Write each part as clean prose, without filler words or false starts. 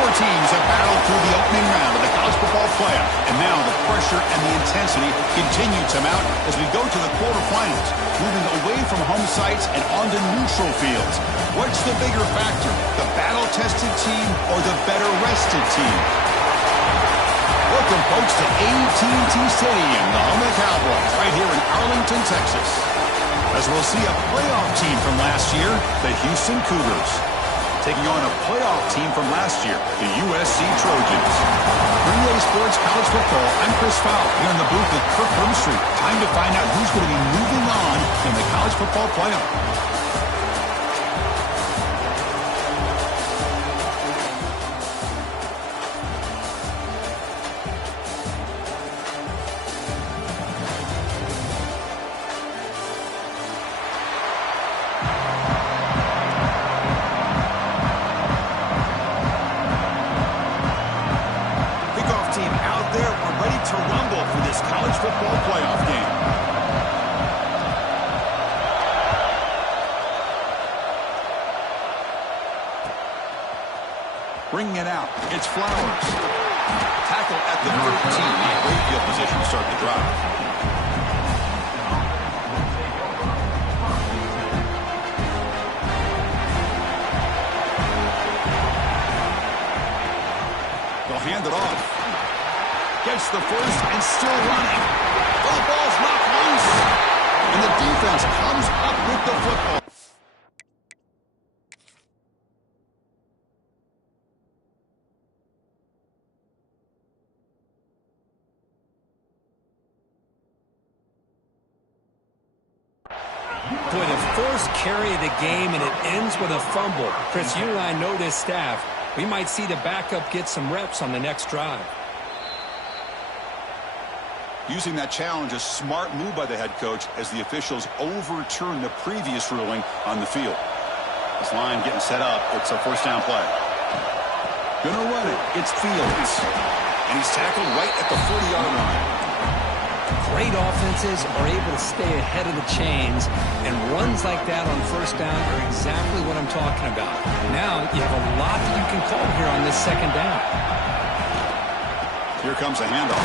Four teams have battled through the opening round of the college football playoff, and now the pressure and the intensity continue to mount as we go to the quarterfinals, moving away from home sites and onto neutral fields. What's the bigger factor, the battle-tested team or the better-rested team? Welcome, folks, to AT&T Stadium, the home of the Cowboys, right here in Arlington, Texas. As we'll see a playoff team from last year, the Houston Cougars, taking on a playoff team from last year, the USC Trojans. For EA Sports College Football, I'm Chris Fowler here in the booth with Kirk Herbstreit. Time to find out who's going to be moving on in the college football playoff. Bringing it out, it's Flowers. Tackle at the 13. Not great field position to start the drive. They'll hand it off. Gets the first and still running. Oh, the ball's knocked loose. And the defense comes up with the football. Boy, the first carry of the game, and it ends with a fumble. Chris, you and I know this staff. We might see the backup get some reps on the next drive. Using that challenge, a smart move by the head coach as the officials overturn the previous ruling on the field. This line getting set up. It's a first down play. Gonna run it. It's Fields. And he's tackled right at the 40-yard line. Great offenses are able to stay ahead of the chains, and runs like that on first down are exactly what I'm talking about. Now you have a lot that you can call here on this second down. Here comes a handoff.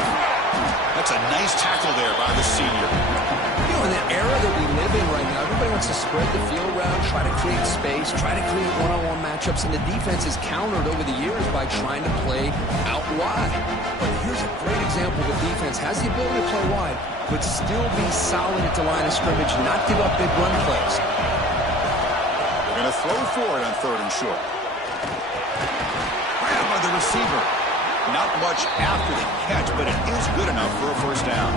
That's a nice tackle there by the senior. You know, in the era that we live in right now, everybody wants to spread the field around, try to create space, try to create one-on-one matchups, and the defense is countered over the years by trying to play out wide. But here's a great example of a defense has the ability to play wide, but still be solid at the line of scrimmage, not give up big run plays. They're going to throw for it on third and short. Grab by the receiver. Not much after the catch, but it is good enough for a first down.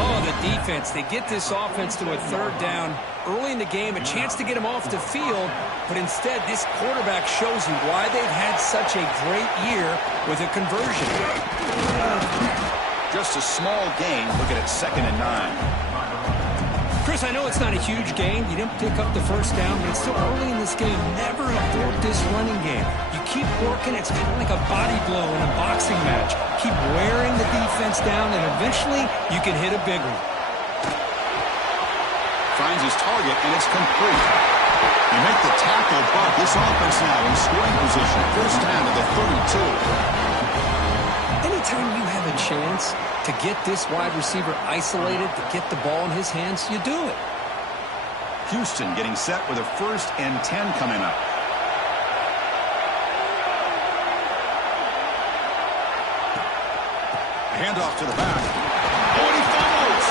Oh, the defense. They get this offense to a third down early in the game, a chance to get him off the field, but instead this quarterback shows you why they've had such a great year with a conversion. Just a small gain. Look at it, 2nd and 9. Chris, I know it's not a huge gain. You didn't pick up the first down, but it's still early in this game. Never abort this running game. You keep working. It's kind of like a body blow in a boxing match. Keep wearing the defense down, and eventually you can hit a big one. Finds his target, and it's complete. You make the tackle, but this offense now in scoring position. First down to the 32. Anytime you have a chance to get this wide receiver isolated, to get the ball in his hands, you do it. Houston getting set with a 1st and 10 coming up. Handoff to the back. Oh, and he fumbles!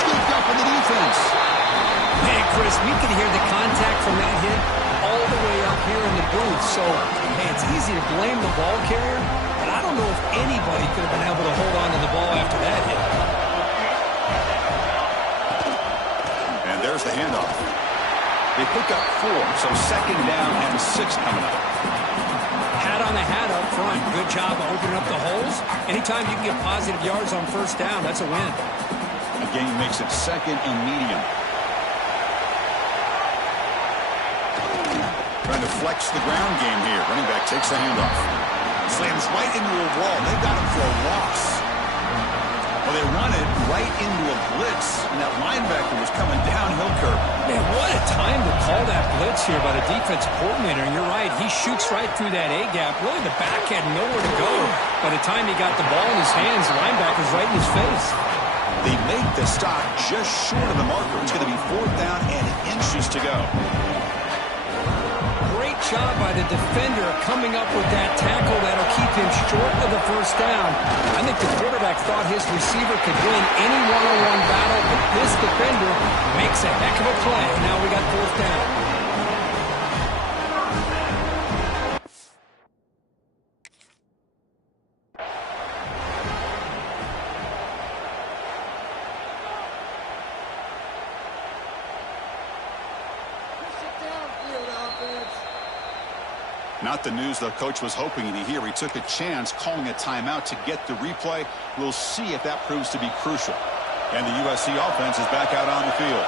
Scooped up in the defense. Hey, Chris, we can hear the contact from that hit all the way up here in the booth. So, hey, it's easy to blame the ball carrier, but I don't know if anybody could have been able to hold on to the ball after that hit. And there's the handoff. They pick up 4, so 2nd down and 6 coming up. Hat on the hat up front. Good job of opening up the holes. Anytime you can get positive yards on first down, that's a win. The game makes it 2nd and medium. Trying to flex the ground game here. Running back takes the handoff. Slams right into a wall. They got him for a loss. Well, they run it right into a blitz, and that linebacker was coming downhill curve. Man, what a time to call that blitz here by the defense coordinator, and you're right. He shoots right through that A-gap. Really, the back had nowhere to go. By the time he got the ball in his hands, the linebacker's right in his face. They make the stop just short of the marker. It's going to be 4th down and inches to go. Great job by the defender coming up with that tackle that'll keep him short of the first down. I think the quarterback thought his receiver could win any one-on-one battle, but this defender makes a heck of a play. Now we got 4th down. Not the news the coach was hoping to hear. He took a chance calling a timeout to get the replay. We'll see if that proves to be crucial. And the USC offense is back out on the field.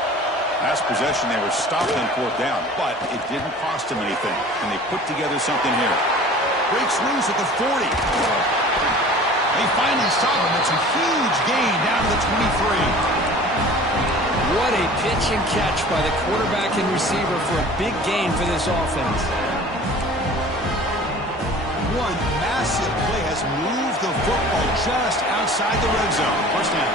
Last possession, they were stopped on 4th down, but it didn't cost them anything. And they put together something here. Breaks loose at the 40. They finally stop him. It's a huge gain down to the 23. What a pitch and catch by the quarterback and receiver for a big gain for this offense. One massive play has moved the football just outside the red zone. First down.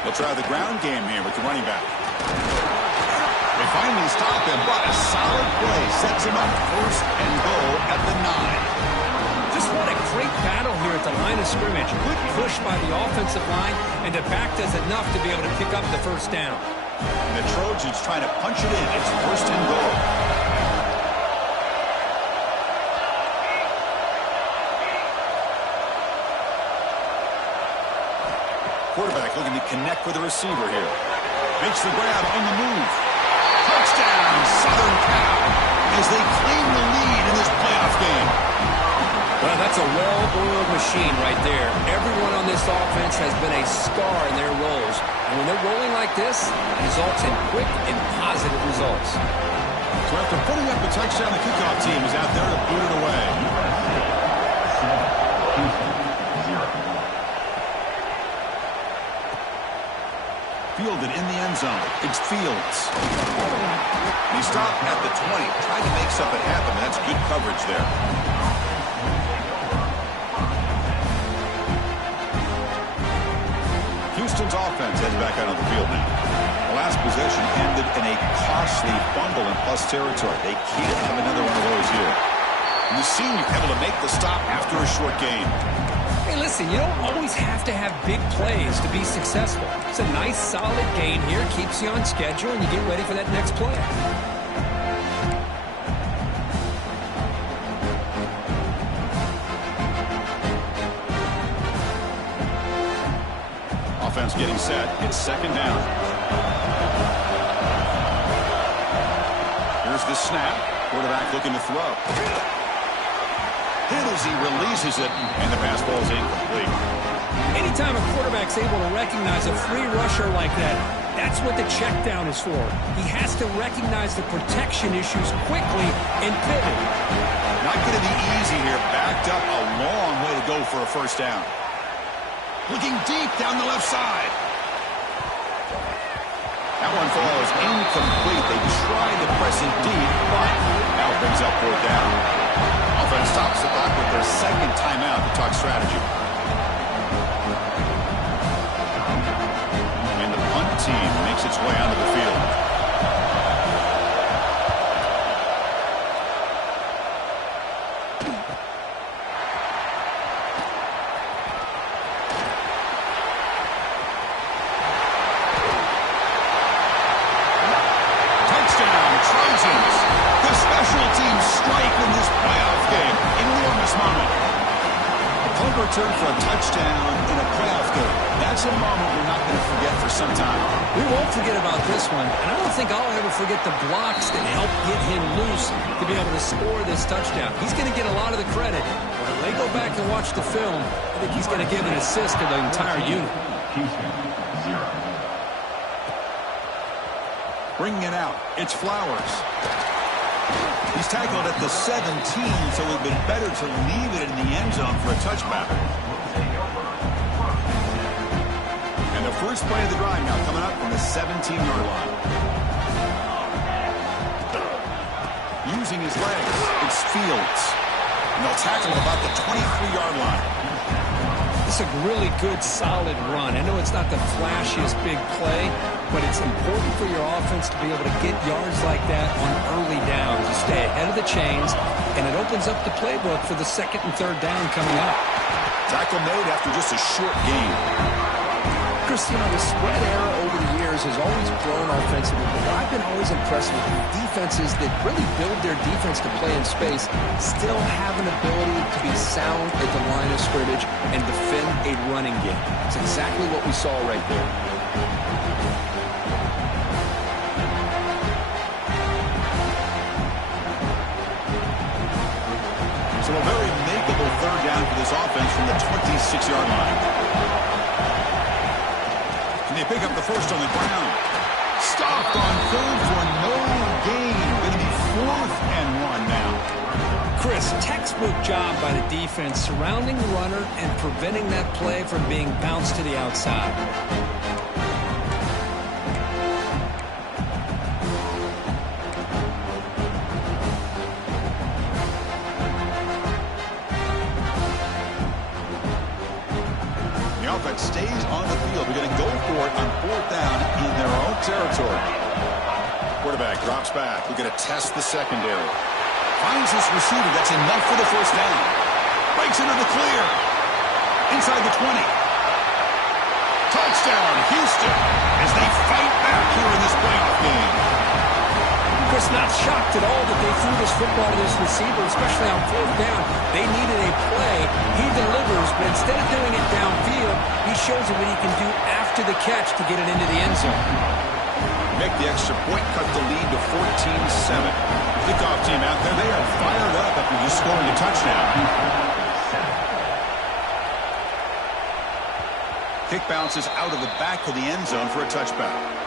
They'll try the ground game here with the running back. They finally stop him, but a solid play sets him up 1st and goal at the 9. Just what a great battle here at the line of scrimmage. Good push by the offensive line, and the back does enough to be able to pick up the first down. And the Trojans trying to punch it in. It's 1st and goal. Quarterback looking to connect with the receiver here. Makes the grab on the move. Touchdown, Southern Cal, as they claim the lead in this playoff game. Well, that's a well-oiled machine right there. Everyone on this offense has been a star in their roles. And when they're rolling like this, it results in quick and positive results. So after putting up a touchdown, the kickoff team is out there to boot it away. Fielded in the end zone. It's Fields. He stopped at the 20, trying to make something happen. That's good coverage there. Houston's offense heads back out on the field now. The last possession ended in a costly fumble in plus territory. They can't have another one of those here. And the senior able to make the stop after a short gain. Hey, listen, you don't always have to have big plays to be successful. It's a nice, solid gain here. Keeps you on schedule, and you get ready for that next play. Offense getting set. It's 2nd down. Here's the snap. Quarterback looking to throw. Hit as he releases it, and the pass falls incomplete. Anytime a quarterback's able to recognize a free rusher like that, that's what the check down is for. He has to recognize the protection issues quickly and pivot. Not going to be easy here. Backed up a long way to go for a first down. Looking deep down the left side. That one falls incomplete. They tried to press it deep, but now brings up 4th down. Offense stops the clock with their 2nd timeout to talk strategy. And the punt team makes its way onto the field. Touchdown, Trojans. The special teams strike in this playoff game. Enormous moment. A punt return for a touchdown in a playoff game. That's a moment we're not going to forget for some time. We won't forget about this one, and I don't think I'll ever forget the blocks that helped get him loose to be able to score this touchdown. He's going to get a lot of the credit. When they go back and watch the film, I think he's going to give an assist to the entire unit. Bringing it out, it's Flowers. He's tackled at the 17, so it would have been better to leave it in the end zone for a touchback. And the first play of the drive now coming up from the 17-yard line. using his legs. It's Fields. And they'll tackle him about the 23-yard line. It's a really good, solid run. I know it's not the flashiest big play, but it's important for your offense to be able to get yards like that on early downs. You stay ahead of the chains, and it opens up the playbook for the second and third down coming up. Tackle made after just a short gain. Chris, the spread era over the years has always grown offensively, but what I've been always impressed with defenses that really build their defense to play in space still have an ability to be sound at the line of scrimmage and defend a running game. It's exactly what we saw right there. So a very makeable third down for this offense from the 26-yard line. And they pick up the first on the ground. Stopped on third for no gain. Going to be 4th and 1 now. Chris, textbook job by the defense surrounding the runner and preventing that play from being bounced to the outside. Stays on the field. We're going to go for it on 4th down in their own territory. Quarterback drops back. We're going to test the secondary. Finds this receiver. That's enough for the first down. Breaks into the clear. Inside the 20. Touchdown, Houston, as they fight back here in this playoff game. Chris, not shocked at all that they threw this football to this receiver, especially on 4th down. They needed a play. He delivers, but instead of doing it downfield, he shows them what he can do after the catch to get it into the end zone. Make the extra point, cut the lead to 14-7. Kickoff team out there, they are fired up after just scoring a touchdown. Kick bounces out of the back of the end zone for a touchback.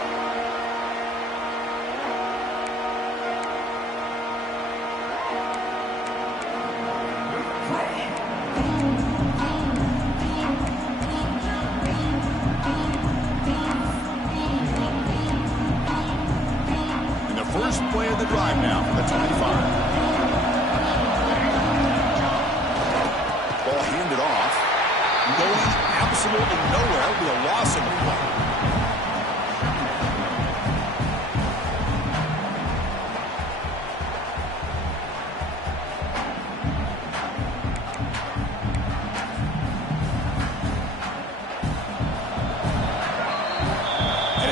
Play of the drive now from the 25. Ball handed off. Going absolutely nowhere. It'll be a loss in the play.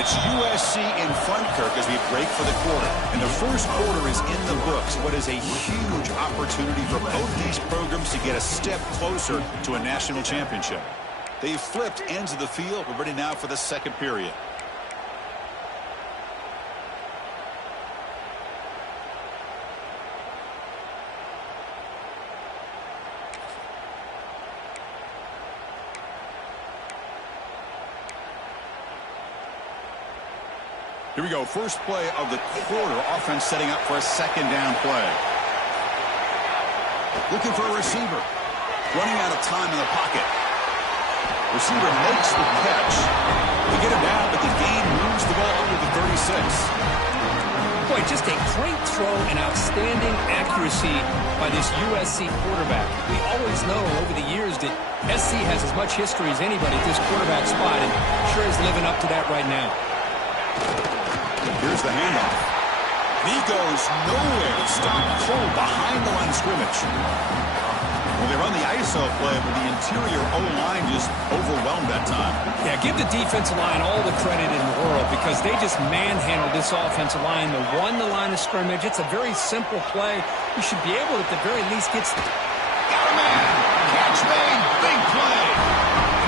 It's USC in front, Kirk, as we break for the quarter. And the first quarter is in the books. What is a huge opportunity for both these programs to get a step closer to a national championship. They've flipped ends of the field. We're ready now for the second period. Here we go. First play of the quarter. Offense setting up for a second down play. Looking for a receiver. Running out of time in the pocket. Receiver makes the catch. They get him down, but the gain moves the ball over the 36. Boy, just a great throw and outstanding accuracy by this USC quarterback. We always know over the years that SC has as much history as anybody at this quarterback spot, and sure is living up to that right now. Here's the handoff. He goes nowhere. Stopped cold behind the line of scrimmage. Well, they run the ISO play, but the interior O-line just overwhelmed that time. Yeah, give the defensive line all the credit in the world because they just manhandled this offensive line. They won the line of scrimmage. It's a very simple play. You should be able to, at the very least, get... Got a man! Catch made! Big play!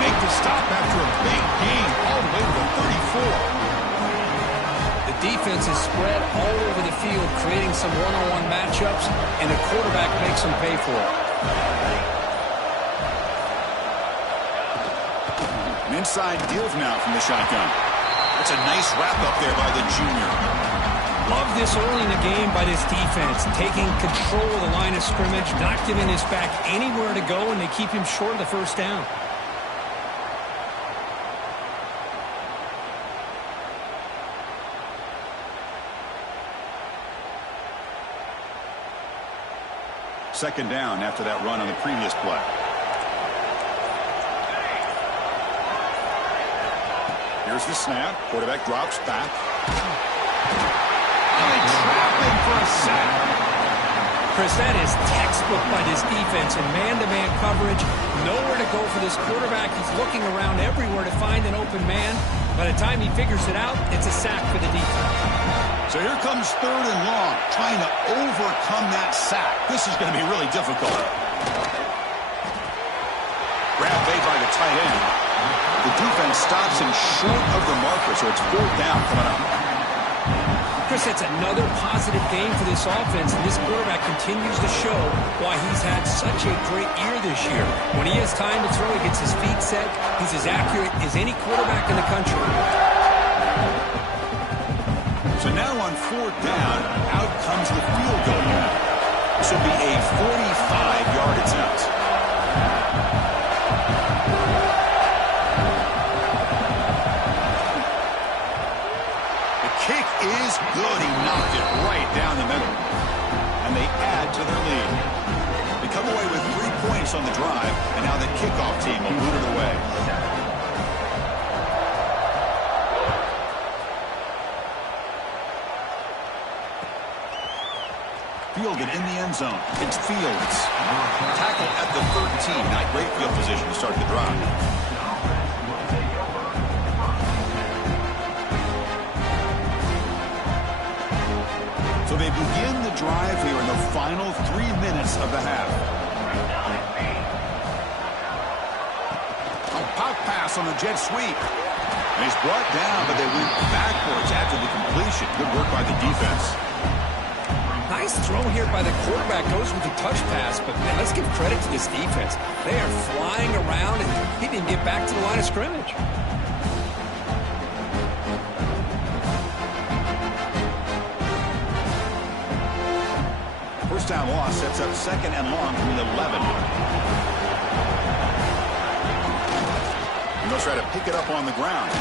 Make the stop after a big gain all the way to the 34. The defense is spread all over the field, creating some one-on-one matchups, and the quarterback makes them pay for it. An inside deal now from the shotgun. That's a nice wrap up there by the junior. Love this early in the game by this defense, taking control of the line of scrimmage, not giving this back anywhere to go, and they keep him short of the first down. Second down after that run on the previous play. Here's the snap. Quarterback drops back. And they trap him for a sack. Chris, that is textbook by this defense in man-to-man coverage. Nowhere to go for this quarterback. He's looking around everywhere to find an open man. By the time he figures it out, it's a sack for the defense. So here comes 3rd and long, trying to overcome that sack. This is going to be really difficult. Grab made by the tight end. The defense stops him short of the marker, so it's 4th down coming up. Chris, it's another positive game for this offense, and this quarterback continues to show why he's had such a great year this year. When he has time to throw, he gets his feet set. He's as accurate as any quarterback in the country. So now on 4th down, out comes the field goal unit. This will be a 45-yard attempt. Kick is good. He knocked it right down the middle. And they add to their lead. They come away with 3 points on the drive, and now the kickoff team will boot it away. Fielded in the end zone. It's Fields. Tackle at the 13. Not great field position to start the drive. So they begin the drive here in the final 3 minutes of the half. A pop pass on the jet sweep. And he's brought down, but they went backwards after the completion. Good work by the defense. Nice throw here by the quarterback. Goes with the touch pass, but man, let's give credit to this defense. They are flying around, and he didn't get back to the line of scrimmage. First down loss sets up 2nd and long from the 11. And they'll try to pick it up on the ground.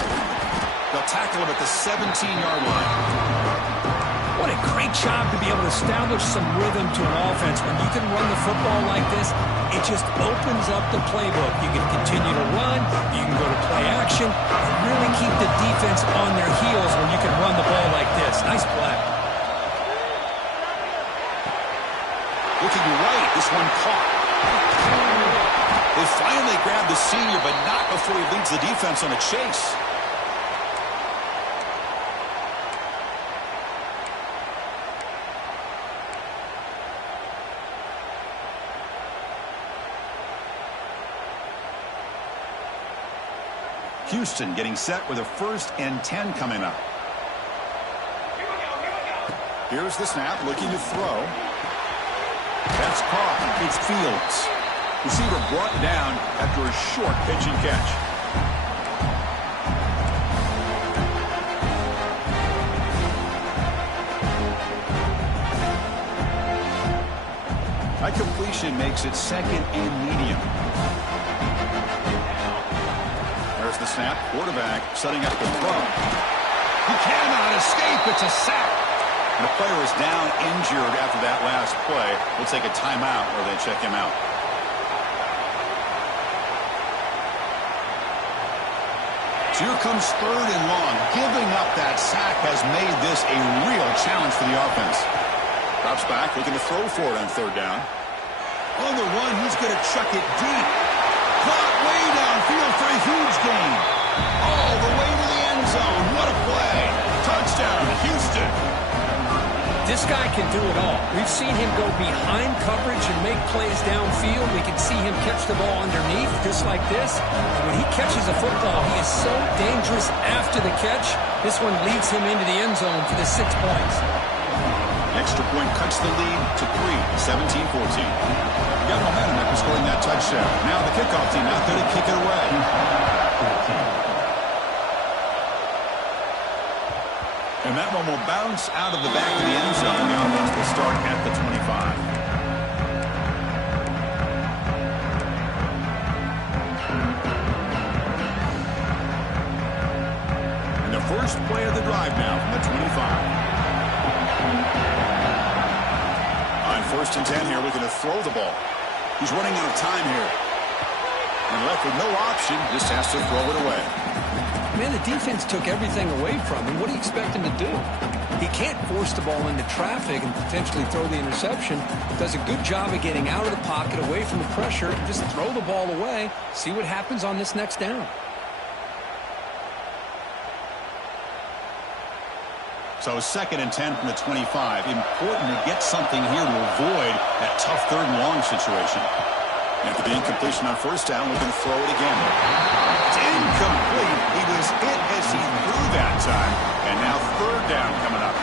They'll tackle him at the 17-yard line. What a great job to be able to establish some rhythm to an offense. When you can run the football like this, it just opens up the playbook. You can continue to run, you can go to play action, and really keep the defense on their heels when you can run the ball like this. Nice play. Looking right, this one caught. They finally grabbed the senior, but not before he leads the defense on a chase. Houston getting set with a 1st and 10 coming up. Here's the snap, looking to throw. That's caught. It's Fields. Receiver brought down after a short pitch and catch. That completion makes it 2nd and medium. There's the snap. Quarterback setting up the throw. He cannot escape. It's a sack. And the player is down injured after that last play. We'll take a timeout where they check him out. So here comes 3rd and long. Giving up that sack has made this a real challenge for the offense. Drops back, looking to throw for it on 3rd down. On the run, he's going to chuck it deep. Caught way downfield for a huge gain. All the way to the end zone. What a play. Touchdown, Houston. This guy can do it all. We've seen him go behind coverage and make plays downfield. We can see him catch the ball underneath, just like this. And when he catches a football, he is so dangerous after the catch. This one leads him into the end zone for the 6 points. Extra point cuts the lead to 3, 17-14. Got momentum after scoring that touchdown. Now the kickoff team out there to kick it away. And that one will bounce out of the back of the end zone. The offense will start at the 25. And the first play of the drive now from the 25. On 1st First and 10 here, looking to throw the ball. He's running out of time here. And left with no option, just has to throw it away. Man, the defense took everything away from him. What do you expect him to do? He can't force the ball into traffic and potentially throw the interception. Does a good job of getting out of the pocket, away from the pressure, and just throw the ball away. See what happens on this next down. So 2nd and 10 from the 25. Important to get something here to avoid that tough 3rd and long situation. After the incompletion on first down, we're going to throw it again. It's incomplete. He was hit as he threw that time. And now 3rd down coming up.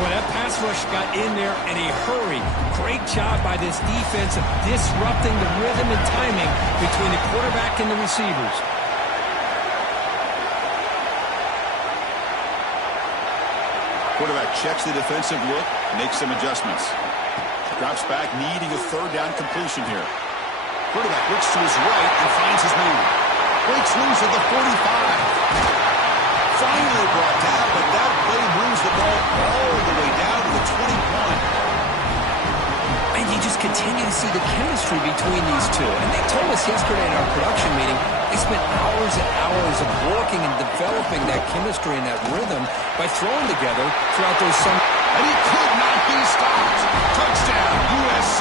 Well, that pass rush got in there in a hurry. Great job by this defense of disrupting the rhythm and timing between the quarterback and the receivers. Quarterback checks the defensive look, makes some adjustments. Drops back, needing a 3rd down completion here. Quarterback looks to his right and finds his man. Breaks loose at the 45. Finally brought down, but that play moves the ball all the way down to the 20-point. And you just continue to see the chemistry between these two. And they told us yesterday in our production meeting, they spent hours and hours of working and developing that chemistry and that rhythm by throwing together throughout those summer. And he could not be stopped. Touchdown, USC.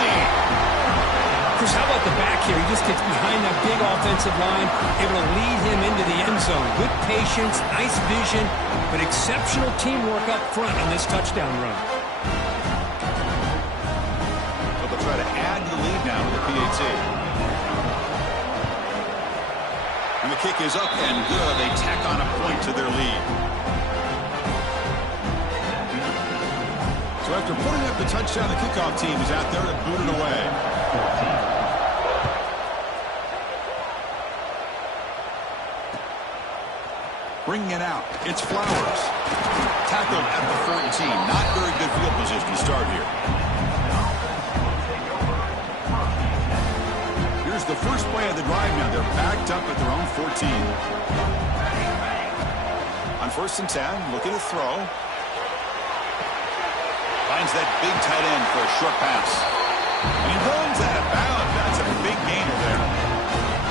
Chris, how about the back here? He just gets behind that big offensive line, able to lead him into the end zone. Good patience, nice vision, but exceptional teamwork up front on this touchdown run. So they'll try to add to the lead now with the PAT. And the kick is up and good. They tack on a point to their lead. So after putting up the touchdown, the kickoff team is out there to boot it away. Bringing it out, it's Flowers. Tackled at the 14. Not very good field position to start here. Here's the first play of the drive now. They're backed up at their own 14. On 1st and 10, looking to throw. Finds that big tight end for a short pass. And he runs out of bounds. That's a big gainer there.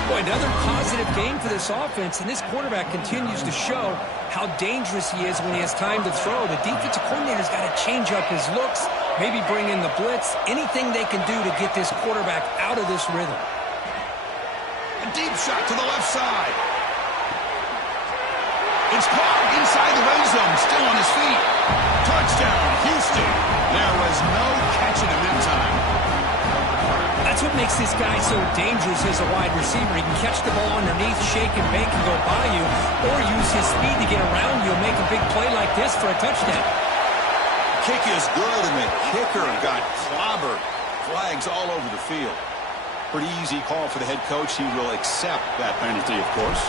Boy, another positive game for this offense, and this quarterback continues to show how dangerous he is when he has time to throw. The defensive coordinator's got to change up his looks, maybe bring in the blitz, anything they can do to get this quarterback out of this rhythm. A deep shot to the left side. It's caught inside the red zone, still on his feet. Touchdown, Houston. There was no catching him that time. That's what makes this guy so dangerous as a wide receiver. He can catch the ball underneath, shake and bake and go by you, or use his speed to get around you and make a big play like this for a touchdown. Kick is good, and the kicker got clobbered. Flags all over the field. Pretty easy call for the head coach. He will accept that penalty, of course.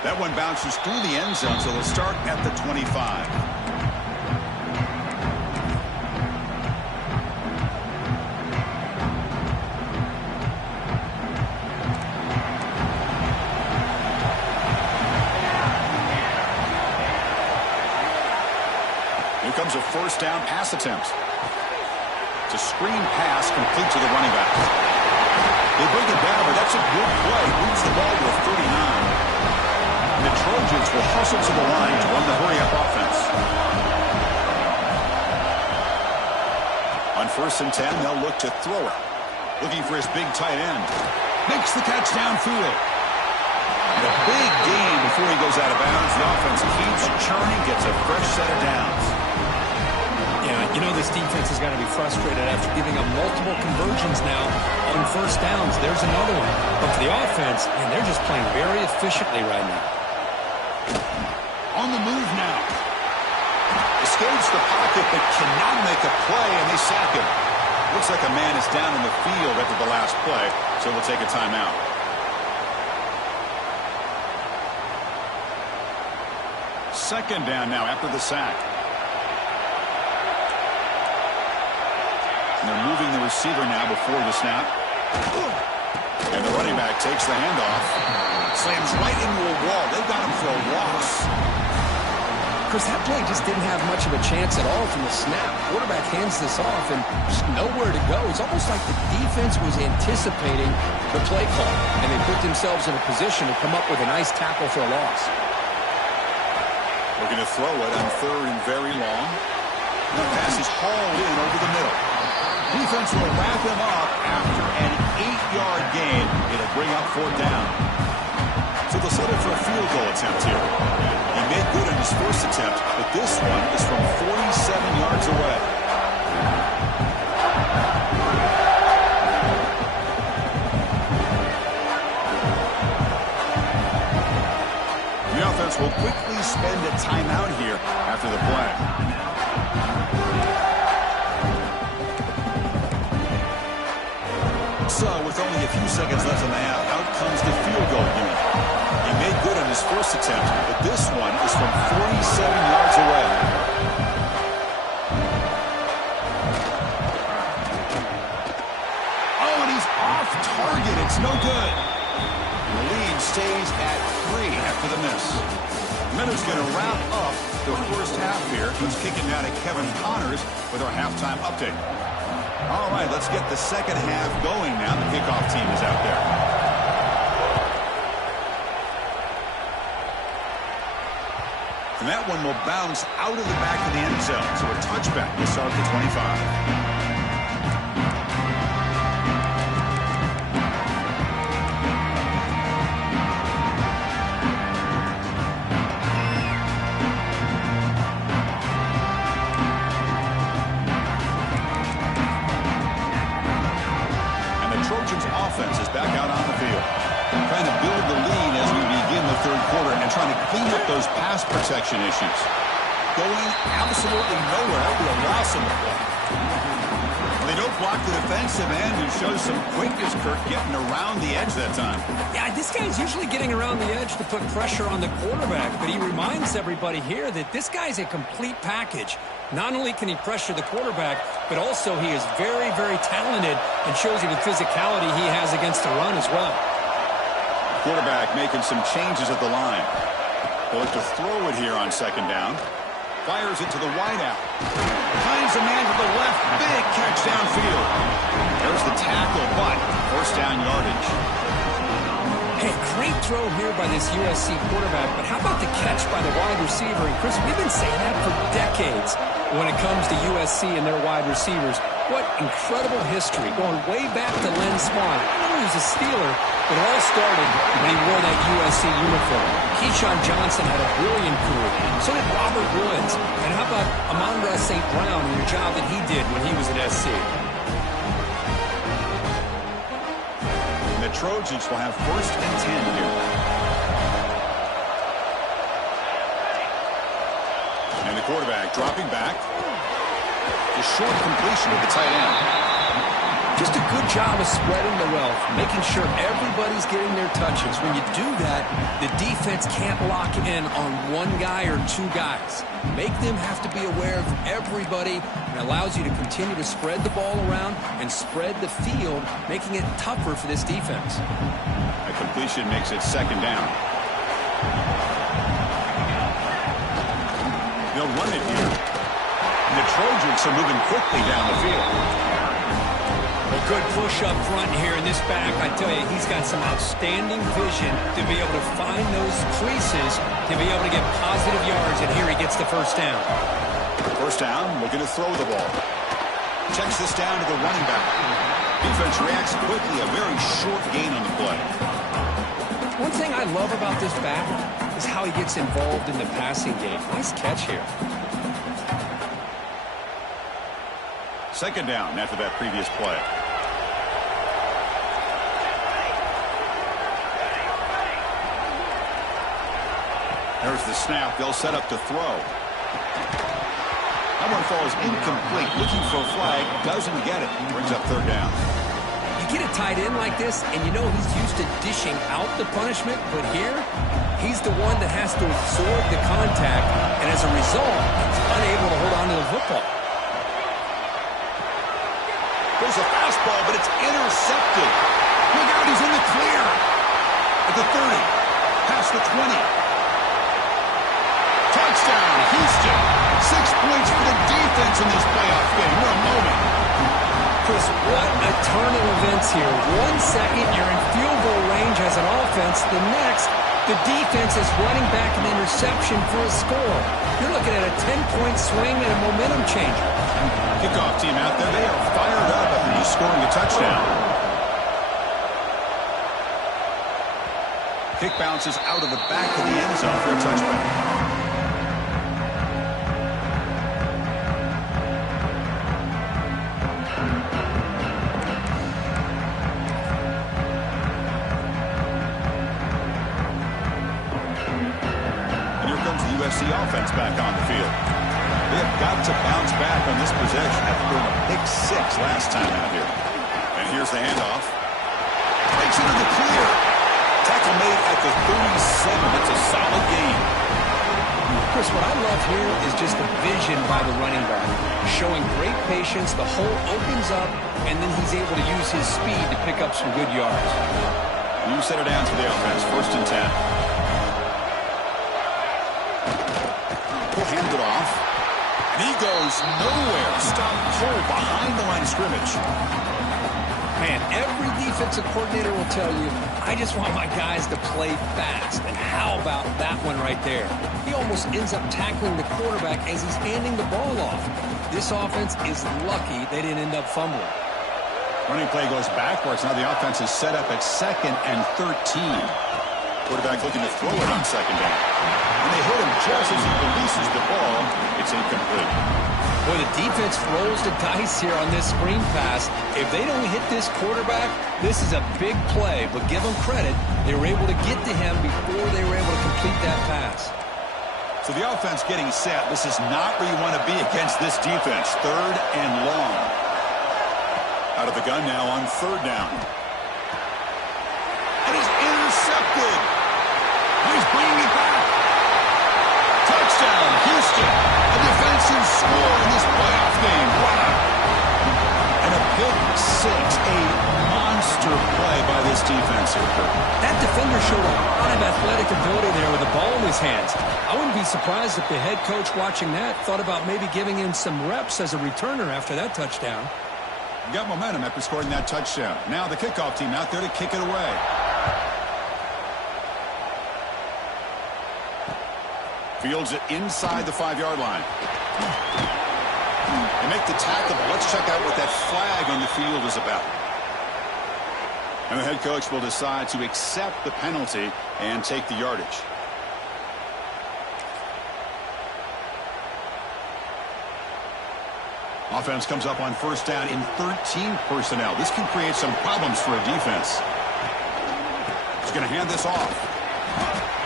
That one bounces through the end zone, so they'll start at the 25. Here comes a 1st down pass attempt. It's a screen pass complete to the running back. They bring it down, but that's a good play. Moves the ball to a 39. The Trojans will hustle to the line to run the hurry-up offense. On 1st and 10, they'll look to throw it. Looking for his big tight end. Makes the catch downfield. And a big gain before he goes out of bounds. The offense keeps churning, gets a fresh set of downs. Yeah, you know this defense has got to be frustrated after giving up multiple conversions now on 1st downs. There's another one. But for the offense, man, they're just playing very efficiently right now. On the move now. Escapes the pocket but cannot make a play, and they sack him. Looks like a man is down in the field after the last play, so we'll take a timeout. Second down now after the sack. And they're moving the receiver now before the snap. And the running back takes the handoff. Slams right into a wall. They've got him for a loss. Chris, that play just didn't have much of a chance at all from the snap. Quarterback hands this off and just nowhere to go. It's almost like the defense was anticipating the play call, and they put themselves in a position to come up with a nice tackle for a loss. Looking to throw it on 3rd and very long. The pass is hauled in over the middle. Defense will wrap him up after an 8-yard gain. It'll bring up 4th down. So they'll set it for a field goal attempt here. He made good on his first attempt, but this one is from 47 yards away. The offense will quickly spend a timeout here after the play. So, with only a few seconds left in the half, out comes the field goal unit. He made good on his first attempt, but this one is from 47 yards away. Oh, and he's off target. It's no good. The lead stays at 3 after the miss. Miller's going to wrap up the first half here. He's kicking down to Kevin Connors with our halftime update. All right, let's get the second half going now. The kickoff team is out there. And that one will bounce out of the back of the end zone. So a touchback will start the 25. Offense is back out on the field. Trying to build the lead as we begin the third quarter and trying to clean up those pass protection issues. Going absolutely nowhere. That would be a loss in the play. They don't block the defensive end, who shows some quickness, Kirk, getting around the edge that time. Yeah, this guy's usually getting around the edge to put pressure on the quarterback, but he reminds everybody here that this guy's a complete package. Not only can he pressure the quarterback, but also he is very, very talented and shows you the physicality he has against the run as well. Quarterback making some changes at the line. He'll look to throw it here on 2nd down. Fires it to the wideout. Finds a man to the left. Big catch downfield. There's the tackle, but 1st down yardage. Hey, great throw here by this USC quarterback, but how about the catch by the wide receiver? And Chris, we've been saying that for decades when it comes to USC and their wide receivers. What incredible history, going way back to Len Swan. I know he was a Steeler, but it all started when he wore that USC uniform. Keyshawn Johnson had a brilliant career. So did Robert Woods. And how about Amon-Ra St. Brown and the job that he did when he was at SC? The Trojans will have 1st and 10 here. And the quarterback dropping back. A short completion of the tight end. Just a good job of spreading the wealth, making sure everybody's getting their touches. When you do that, the defense can't lock in on one guy or 2 guys. Make them have to be aware of everybody, and allows you to continue to spread the ball around and spread the field, making it tougher for this defense. A completion makes it 2nd down. They'll run it here. The Trojans are moving quickly down the field. A good push up front here in this back. I tell you, he's got some outstanding vision to be able to find those creases, to be able to get positive yards, and here he gets the 1st down. 1st down, looking to throw the ball. Checks this down to the running back. Defense reacts quickly, a very short gain on the play. One thing I love about this back is how he gets involved in the passing game. Nice catch here. 2nd down after that previous play. There's the snap. They'll set up to throw. That one falls incomplete. Looking for a flag. Doesn't get it. Brings up 3rd down. You get a tight end like this, and you know he's used to dishing out the punishment, but here, he's the one that has to absorb the contact, and as a result, he's unable to hold on to the football. There's a fastball, but it's intercepted. Look out, he's in the clear. At the 30, past the 20. Touchdown, Houston. 6 points for the defense in this playoff game. What a moment. Chris, what a turn of events here. 1 second, you're in field goal range as an offense. The next, the defense is running back an interception for a score. You're looking at a 10-point swing and a momentum changer. Kickoff team out there, they are fired up after just scoring a touchdown. Kick bounces out of the back of the end zone for a touchback. The offense back on the field. They have got to bounce back on this possession after throwing a pick 6 last time out here. And here's the handoff. Breaks into the clear. Tackle made at the 37. That's a solid gain. Chris, what I love here is just the vision by the running back. Showing great patience, the hole opens up, and then he's able to use his speed to pick up some good yards. New set of downs for the offense. 1st and 10. He'll hand it off. And he goes nowhere. Stop cold behind the line of scrimmage. Man, every defensive coordinator will tell you, I just want my guys to play fast. And how about that one right there? He almost ends up tackling the quarterback as he's handing the ball off. This offense is lucky they didn't end up fumbling. Running play goes backwards. Now the offense is set up at 2nd and 13. Quarterback looking to throw it on 2nd down. And they hit him just as he releases the ball. It's incomplete. Boy, the defense rolls the dice here on this screen pass. If they don't hit this quarterback, this is a big play. But give them credit, they were able to get to him before they were able to complete that pass. So the offense getting set. This is not where you want to be against this defense. 3rd and long. Out of the gun now on 3rd down. And he's intercepted. He's bringing it back. Touchdown, Houston. A defensive score in this playoff game. Wow. And a pick 6. A monster play by this defense here, Kirk. That defender showed a lot of athletic ability there with the ball in his hands. I wouldn't be surprised if the head coach watching that thought about maybe giving him some reps as a returner after that touchdown. Got momentum after scoring that touchdown. Now the kickoff team out there to kick it away. Fields it inside the 5-yard line. They make the tackle, but let's check out what that flag on the field is about. And the head coach will decide to accept the penalty and take the yardage. Offense comes up on 1st down in 13 personnel. This can create some problems for a defense. He's going to hand this off.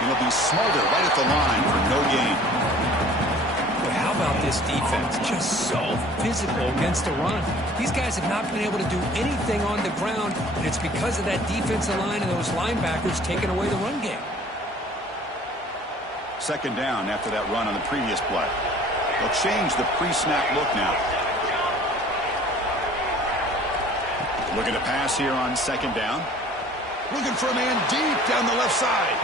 He'll be smarter right at the line for no gain. But how about this defense? Just so physical against the run. These guys have not been able to do anything on the ground, and it's because of that defensive line and those linebackers taking away the run game. 2nd down after that run on the previous play. They'll change the pre-snap look now. Looking to pass here on 2nd down. Looking for a man deep down the left side.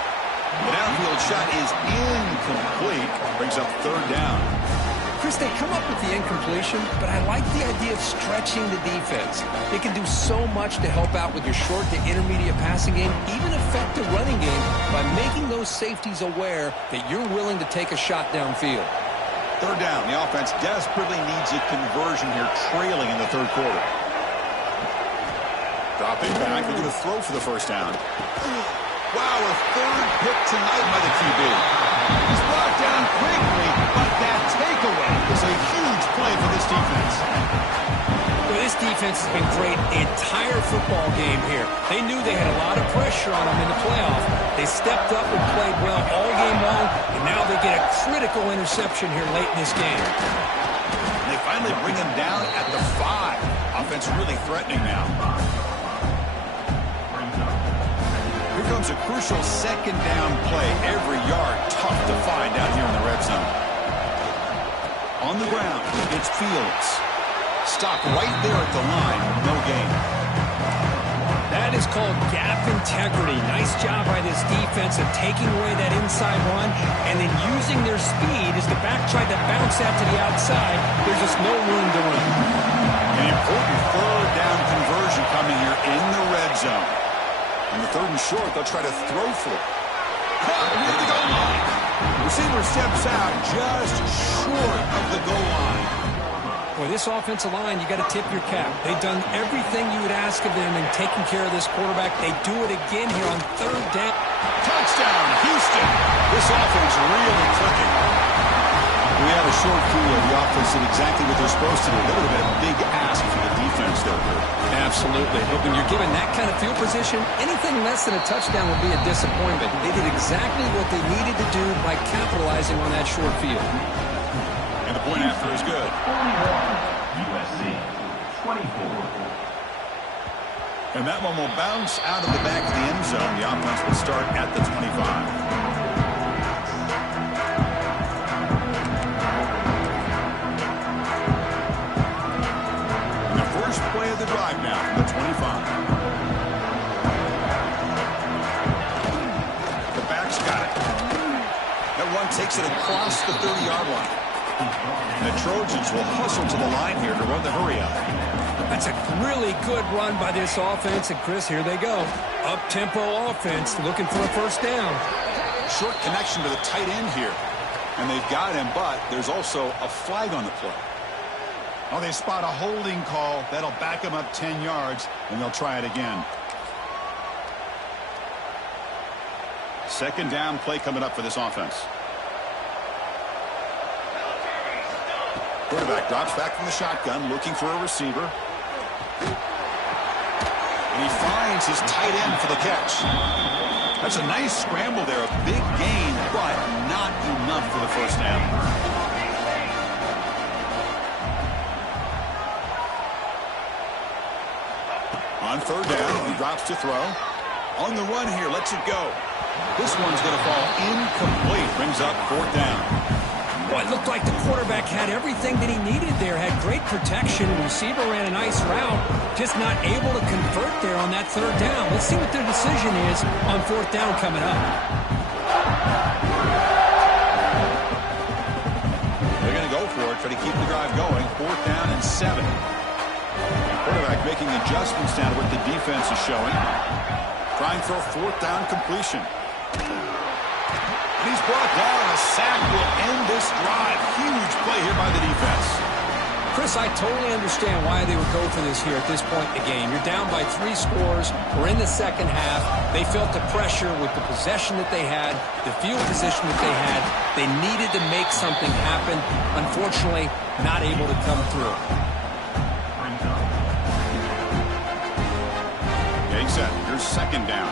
The downfield shot is incomplete. Brings up 3rd down. Chris, they come up with the incompletion, but I like the idea of stretching the defense. They can do so much to help out with your short to intermediate passing game, even affect the running game by making those safeties aware that you're willing to take a shot downfield. 3rd down. The offense desperately needs a conversion here, trailing in the 3rd quarter. Dropping back, looking to throw for the 1st down. Wow, a 3rd pick tonight by the QB. He's brought down quickly, but that takeaway is a huge play for this defense. Well, this defense has been great the entire football game here. They knew they had a lot of pressure on them in the playoff. They stepped up and played well all game long, and now they get a critical interception here late in this game. And they finally bring him down at the 5. Offense really threatening now. Here comes a crucial 2nd down play. Every yard tough to find out here in the red zone. On the ground, it's Fields. Stopped right there at the line. No gain. That That is called gap integrity. Nice job by this defense of taking away that inside run and then using their speed as the back tried to bounce that to the outside. There's just no room to run. An important third down conversion coming here in the red zone. On the third and short, they'll try to throw for it. Near the goal line. Receiver steps out just short of the goal line. Boy, this offensive line, you got to tip your cap. They've done everything you would ask of them in taking care of this quarterback. They do it again here on third down. Touchdown, Houston. This offense really clicking. We have a short view of the offense did exactly what they're supposed to do. That would have been a big ask for the defense there, Kurt. Absolutely. But when you're given that kind of field position, anything less than a touchdown would be a disappointment. They did exactly what they needed to do by capitalizing on that short field. And the point after is good. USC 24. And that one will bounce out of the back of the end zone. The offense will start at the 25. First play of the drive now from the 25. The back's got it. That run takes it across the 30-yard line. And the Trojans will hustle to the line here to run the hurry-up. That's a really good run by this offense. And, Chris, here they go. Up-tempo offense looking for a first down. Short connection to the tight end here. And they've got him, but there's also a flag on the play. Oh, they spot a holding call. That'll back them up 10 yards, and they'll try it again. Second down play coming up for this offense. Quarterback drops back from the shotgun, looking for a receiver. And he finds his tight end for the catch. That's a nice scramble there. A big gain, but not enough for the first down. On third down, he drops to throw. On the run here, lets it go. This one's going to fall incomplete. Brings up fourth down. Well, it looked like the quarterback had everything that he needed there. Had great protection. Receiver ran a nice route. Just not able to convert there on that third down. Let's see what their decision is on fourth down coming up. They're going to go for it, try to keep the drive going. Fourth down and 7. Quarterback making adjustments down to what the defense is showing. Trying for a fourth down completion. And he's brought down. A sack will end this drive. Huge play here by the defense. Chris, I totally understand why they would go for this here at this point in the game. You're down by 3 scores. We're in the second half. They felt the pressure with the possession that they had, the field position that they had. They needed to make something happen. Unfortunately, not able to come through. Set. Here's second down.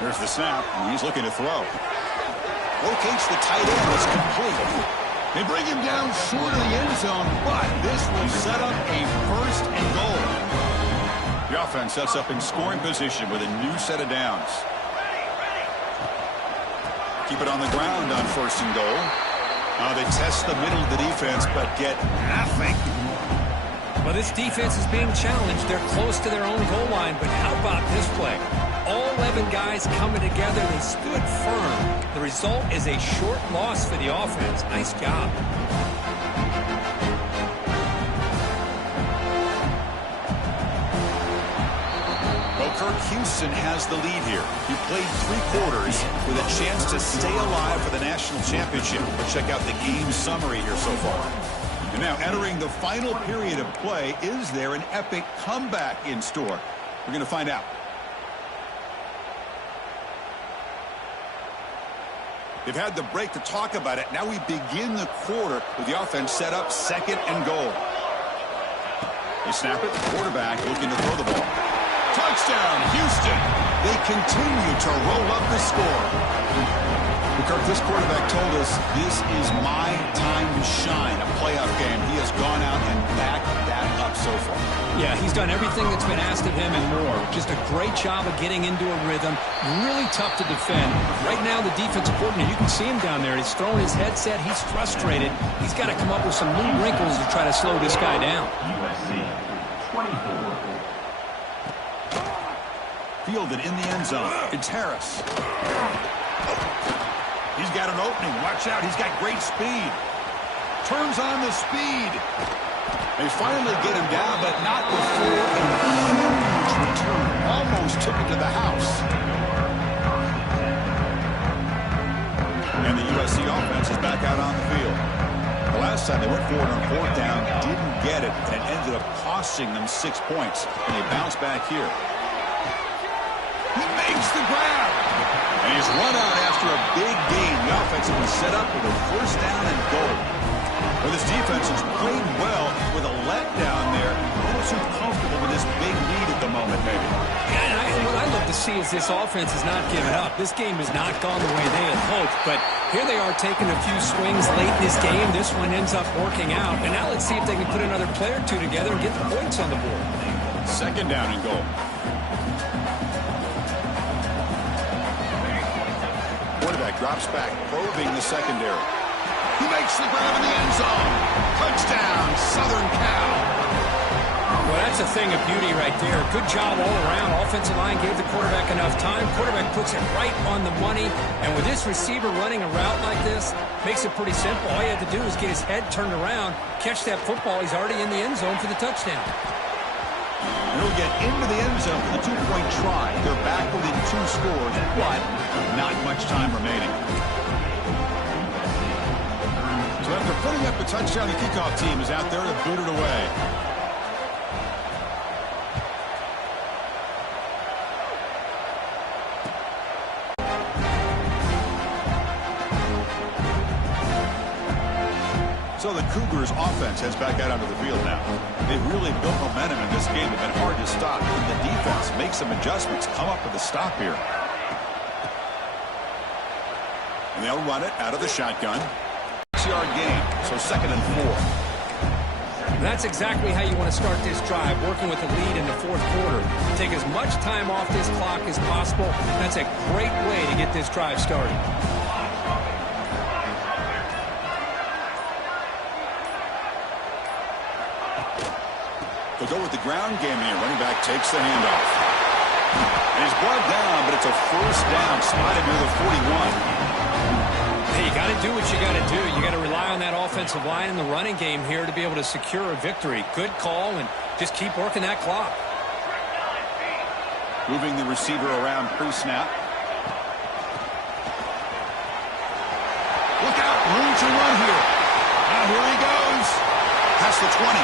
There's the snap, and he's looking to throw. Locates the tight end. It's complete. They bring him down short of the end zone, but this will set up a first and goal. The offense sets up in scoring position with a new set of downs. Keep it on the ground on first and goal. They test the middle of the defense, but get nothing. Well, this defense is being challenged. They're close to their own goal line, but how about this play? All 11 guys coming together. They stood firm. The result is a short loss for the offense. Nice job. Well, Kirk, Houston has the lead here. He played 3 quarters with a chance to stay alive for the national championship. We'll check out the game summary here so far. And now entering the final period of play, is there an epic comeback in store? We're going to find out. They've had the break to talk about it. Now we begin the quarter with the offense set up second and goal. They snap it. The quarterback looking to throw the ball. Touchdown, Houston. They continue to roll up the score. Kirk, this quarterback told us this is my time to shine, a playoff game. He has gone out and backed that up. job so far. Yeah, he's done everything that's been asked of him and more. Just a great job of getting into a rhythm. Really tough to defend. Right now, the defensive coordinator, you can see him down there. He's throwing his headset. He's frustrated. He's got to come up with some new wrinkles to try to slow this guy down. USC 24. Fielded in the end zone. It's Harris. He's got an opening. Watch out. He's got great speed. Turns on the speed. They finally get him down, but not before a huge return. Almost took it to the house. And the USC offense is back out on the field. The last time they went for it on fourth down, didn't get it, and it ended up costing them 6 points. And they bounce back here. He makes the grab. And he's run out after a big gain. The offense has been set up with a first down and goal. Well, this defense has played well with a letdown there. Almost too comfortable with this big lead at the moment, maybe. Yeah, and what I love to see is this offense has not given up. This game has not gone the way they had hoped, but here they are taking a few swings late in this game. This one ends up working out, and now let's see if they can put another play or two together and get the points on the board. Second down and goal. Quarterback drops back, probing the secondary. He makes the grab in the end zone. Touchdown, Southern Cal. Well, that's a thing of beauty right there. Good job all around. Offensive line gave the quarterback enough time. Quarterback puts it right on the money. And with this receiver running a route like this, makes it pretty simple. All you have to do is get his head turned around, catch that football. He's already in the end zone for the touchdown. He'll get into the end zone for the two-point try. They're back within 2 scores, but not much time remaining. So after putting up a touchdown, the kickoff team is out there to boot it away. So the Cougars offense heads back out onto the field now. They've really built momentum in this game. It's been hard to stop. And the defense makes some adjustments, come up with a stop here. And they'll run it out of the shotgun. 6-yard gain, so 2nd and 4. That's exactly how you want to start this drive, working with the lead in the fourth quarter. Take as much time off this clock as possible. That's a great way to get this drive started. They'll go with the ground game here. Running back takes the handoff. And he's brought down, but it's a first down, spotted near the 41. Hey, you got to do what you got to do. You got to rely on that offensive line in the running game here to be able to secure a victory. Good call, and just keep working that clock. Moving the receiver around pre-snap. Look out, room to run here. Now here he goes. Past the 20.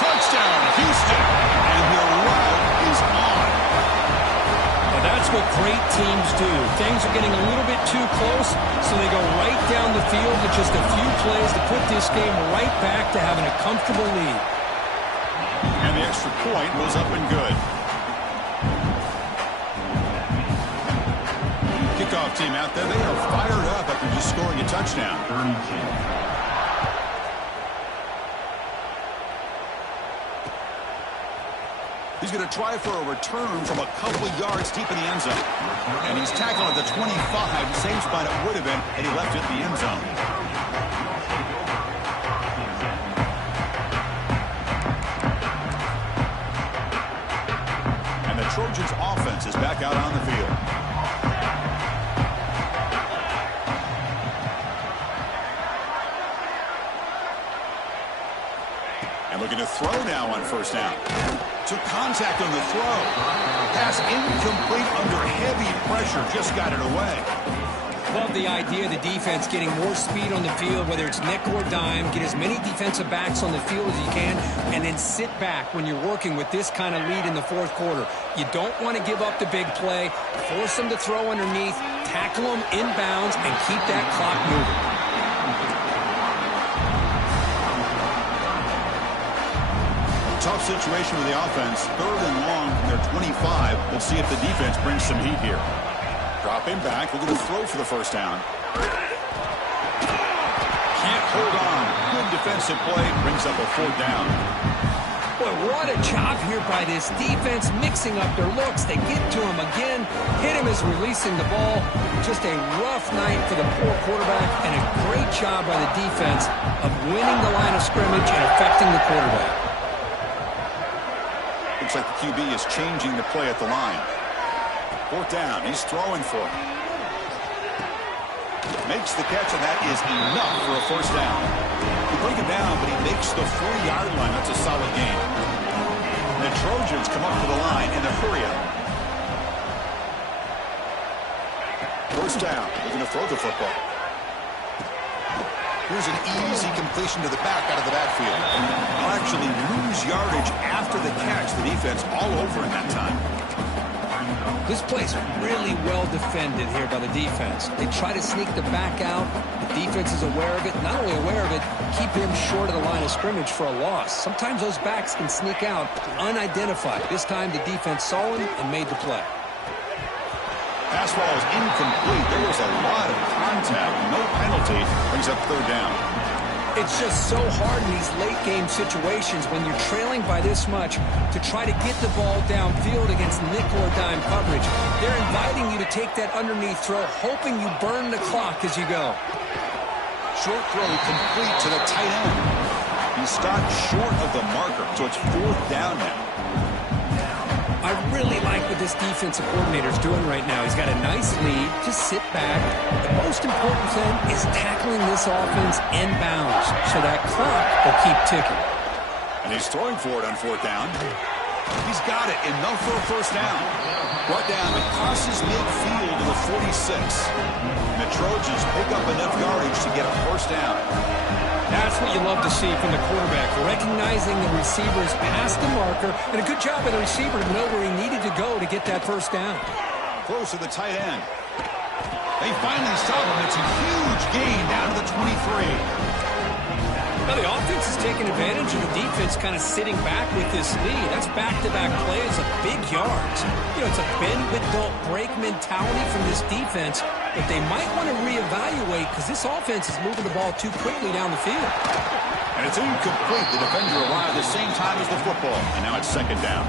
Touchdown, Houston. And the route is on. Well, that's what great teams do. Things are getting a little bit too close, so they go right down the field with just a few plays to put this game right back to having a comfortable lead. And the extra point was up and good. Kickoff team out there, they are fired up after just scoring a touchdown. 32. He's going to try for a return from a couple of yards deep in the end zone. And he's tackled at the 25, same spot it would have been, and he left it in the end zone. And the Trojans' offense is back out on the field. And looking to throw now on first down. Took contact on the throw. Pass incomplete under heavy pressure. Just got it away. Love the idea of the defense getting more speed on the field, whether it's nickel or dime. Get as many defensive backs on the field as you can, and then sit back when you're working with this kind of lead in the fourth quarter. You don't want to give up the big play. Force them to throw underneath, tackle them inbounds, and keep that clock moving. Tough situation with the offense. 3rd and long from their 25. Let's see if the defense brings some heat here. Drop him back. We're going to throw for the first down. Can't Hold on. Good defensive play. Brings up a 4th down. Boy, what a job here by this defense, mixing up their looks. They get to him again, hit him as releasing the ball. Just a rough night for the poor quarterback, and a great job by the defense of winning the line of scrimmage and affecting the quarterback. Looks like the QB is changing the play at the line. 4th down. He's throwing for it. Makes the catch, and that is enough for a 1st down. He bring it down, but he makes the 40-yard line. That's a solid gain. The Trojans come up to the line in a hurry-up. 1st down. They're going to throw the football. Here's an easy completion to the back out of the backfield. They'll actually lose yardage after the catch. The defense all over in that time. This play's really well defended here by the defense. They try to sneak the back out. The defense is aware of it. Not only aware of it, keep him short of the line of scrimmage for a loss. Sometimes those backs can sneak out unidentified. This time the defense saw him and made the play. Pass ball is incomplete. There was a lot of contact. No penalty. Brings up 3rd down. It's just so hard in these late-game situations when you're trailing by this much to try to get the ball downfield against nickel or dime coverage. They're inviting you to take that underneath throw, hoping you burn the clock as you go. Short throw complete to the tight end. He stopped short of the marker, so it's 4th down now. I really like what this defensive coordinator is doing right now. He's got a nice lead. Just sit back. The most important thing is tackling this offense inbounds so that clock will keep ticking. And he's throwing for it on 4th down. He's got it. Enough for a 1st down. Brought down. It crosses midfield to the 46. And the Trojans pick up enough yardage to get a 1st down. That's what you love to see from the quarterback, recognizing the receiver's past the marker, and a good job by the receiver to know where he needed to go to get that 1st down. Close to the tight end. They finally stop him. It's a huge gain down to the 23. Now the offense is taking advantage of the defense kind of sitting back with this lead. That's back-to-back plays of big yards. You know, it's a bend-but-don't-break mentality from this defense, but they might want to reevaluate because this offense is moving the ball too quickly down the field. And it's incomplete. The defender arrived at the same time as the football, and now it's 2nd down.